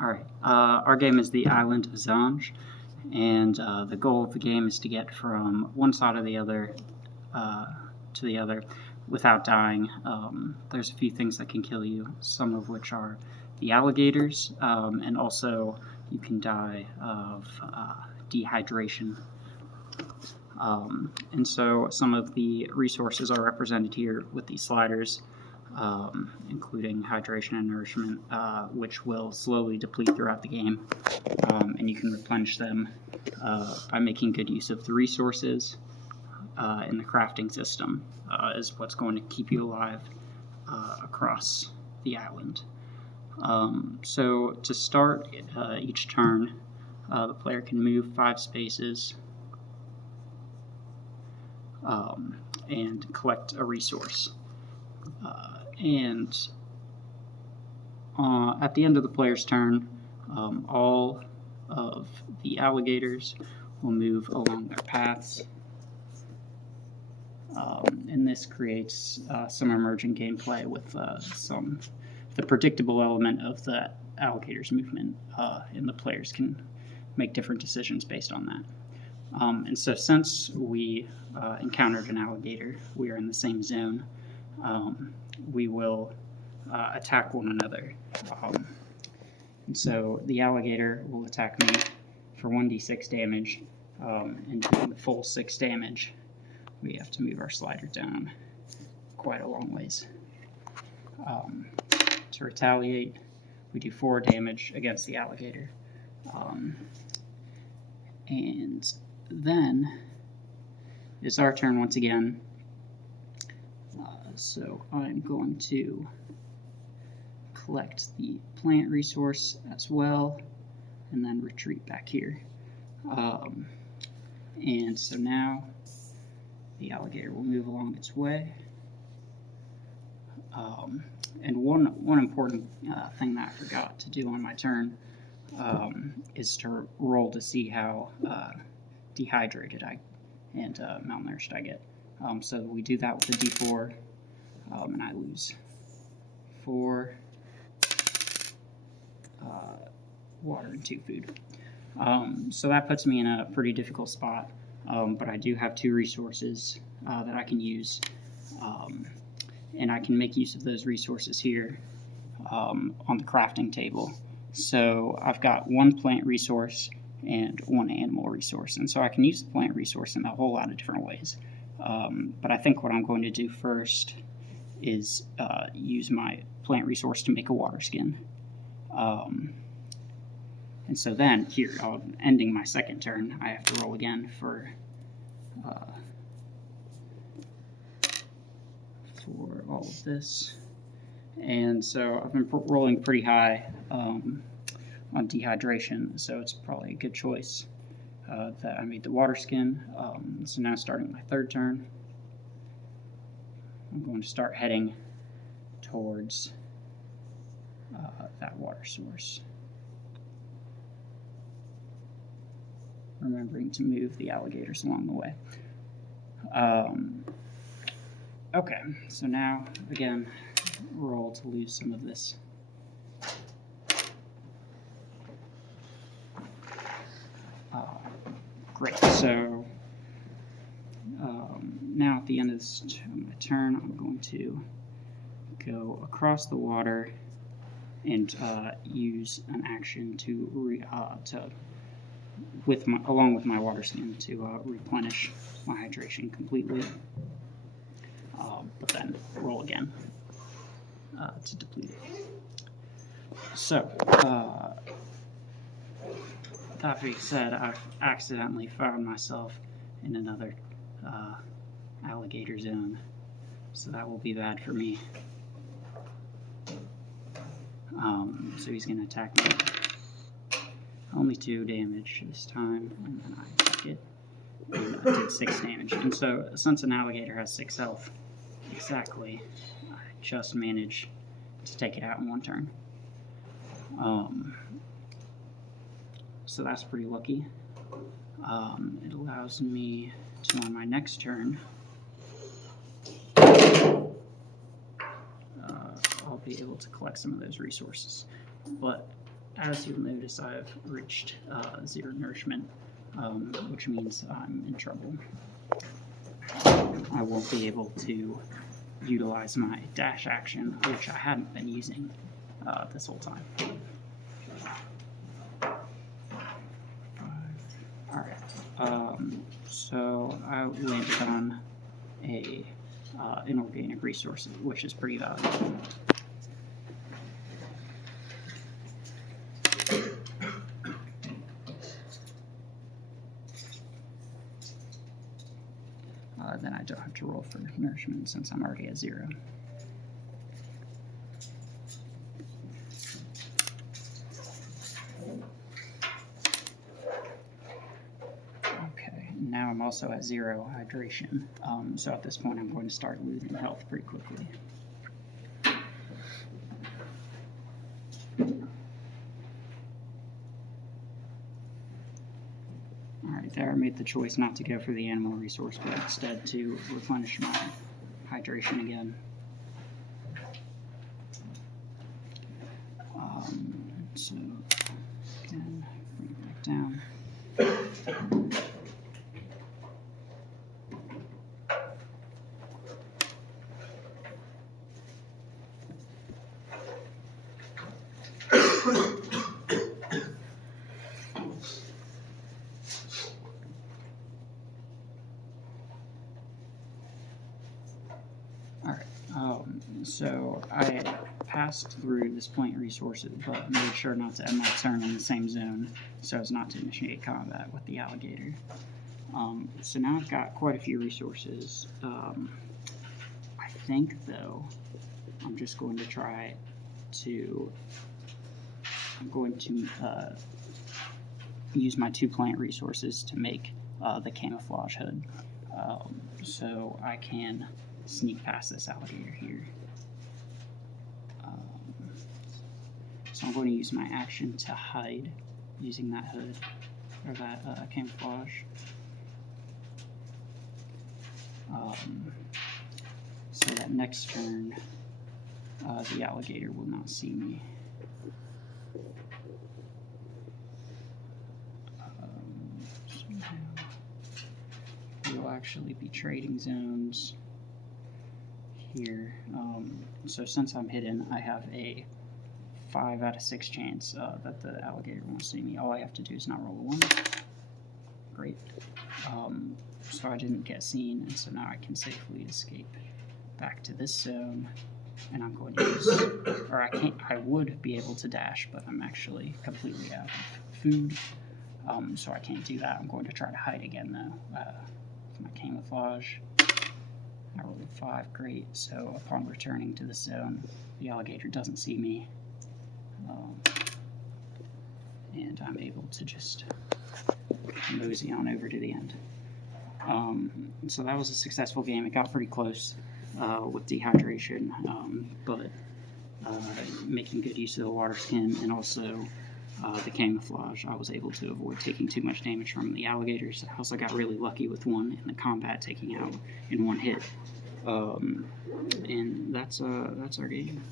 Alright, our game is the Island of Zanj, and the goal of the game is to get from one side of the other to the other without dying. There's a few things that can kill you, some of which are the alligators, and also you can die of dehydration. And so some of the resources are represented here with these sliders, including hydration and nourishment, which will slowly deplete throughout the game. And you can replenish them by making good use of the resources in the crafting system, is what's going to keep you alive across the island. So to start each turn, the player can move 5 spaces and collect a resource. And at the end of the player's turn, all of the alligators will move along their paths. And this creates some emerging gameplay with the predictable element of the alligator's movement, and the players can make different decisions based on that. And so since we encountered an alligator, we are in the same zone, we will attack one another. And so the alligator will attack me for 1d6 damage, and doing the full 6 damage, we have to move our slider down quite a long ways. To retaliate, we do 4 damage against the alligator. And then it's our turn once again. So I'm going to collect the plant resource as well, and then retreat back here. And so now the alligator will move along its way. And one important thing that I forgot to do on my turn is to roll to see how dehydrated and malnourished I get. So we do that with a d4, and I lose 4 water and 2 food. So that puts me in a pretty difficult spot, but I do have 2 resources that I can use, and I can make use of those resources here on the crafting table. So I've got 1 plant resource and 1 animal resource, and so I can use the plant resource in a whole lot of different ways. But I think what I'm going to do first is use my plant resource to make a water skin. And so then, here, ending my second turn, I have to roll again for all of this. And so I've been rolling pretty high on dehydration, so it's probably a good choice that I made the water skin. So now starting my third turn, I'm going to start heading towards that water source. Remembering to move the alligators along the way. Okay, so now, again, roll to lose some of this. Great, so now at the end of my turn, I'm going to go across the water and use an action along with my water skin to replenish my hydration completely, but then roll again to deplete it. So, that being said, I've accidentally found myself in another alligator zone, so that will be bad for me. So he's going to attack me. Only 2 damage this time, and then I attack it, and I did 6 damage. And so, since an alligator has 6 health, exactly, I just managed to take it out in 1 turn. So that's pretty lucky. It allows me to, on my next turn, I'll be able to collect some of those resources. But as you'll notice, I've reached 0 nourishment, which means I'm in trouble. I won't be able to utilize my dash action, which I hadn't been using this whole time. Alright, so I landed on a inorganic resource, which is pretty valuable. Then I don't have to roll for nourishment since I'm already at 0. Okay, now I'm also at 0 hydration, so at this point I'm going to start losing health pretty quickly. Alright, there I made the choice not to go for the animal resource, but instead to replenish my hydration again. So, again, bring it back down. So I passed through this plant resources, but made sure not to end my turn in the same zone so as not to initiate combat with the alligator. So now I've got quite a few resources. I think, though, I'm just going to try to... I'm going to use my 2 plant resources to make the camouflage hood, so I can sneak past this alligator here. So I'm going to use my action to hide using that hood, or that camouflage. So that next turn, the alligator will not see me. We'll actually be trading zones here. So since I'm hidden, I have a 5 out of 6 chance that the alligator won't see me. All I have to do is not roll a 1. Great. So I didn't get seen, and so now I can safely escape back to this zone. And I'm going to use, or I would be able to dash, but I'm actually completely out of food, so I can't do that. I'm going to try to hide again though. With my camouflage. I rolled a 5, great. So upon returning to the zone, the alligator doesn't see me. And I'm able to just mosey on over to the end. So that was a successful game. It got pretty close with dehydration, but making good use of the water skin and also the camouflage, I was able to avoid taking too much damage from the alligators. I also got really lucky with one in the combat, taking out in 1 hit. And that's our game.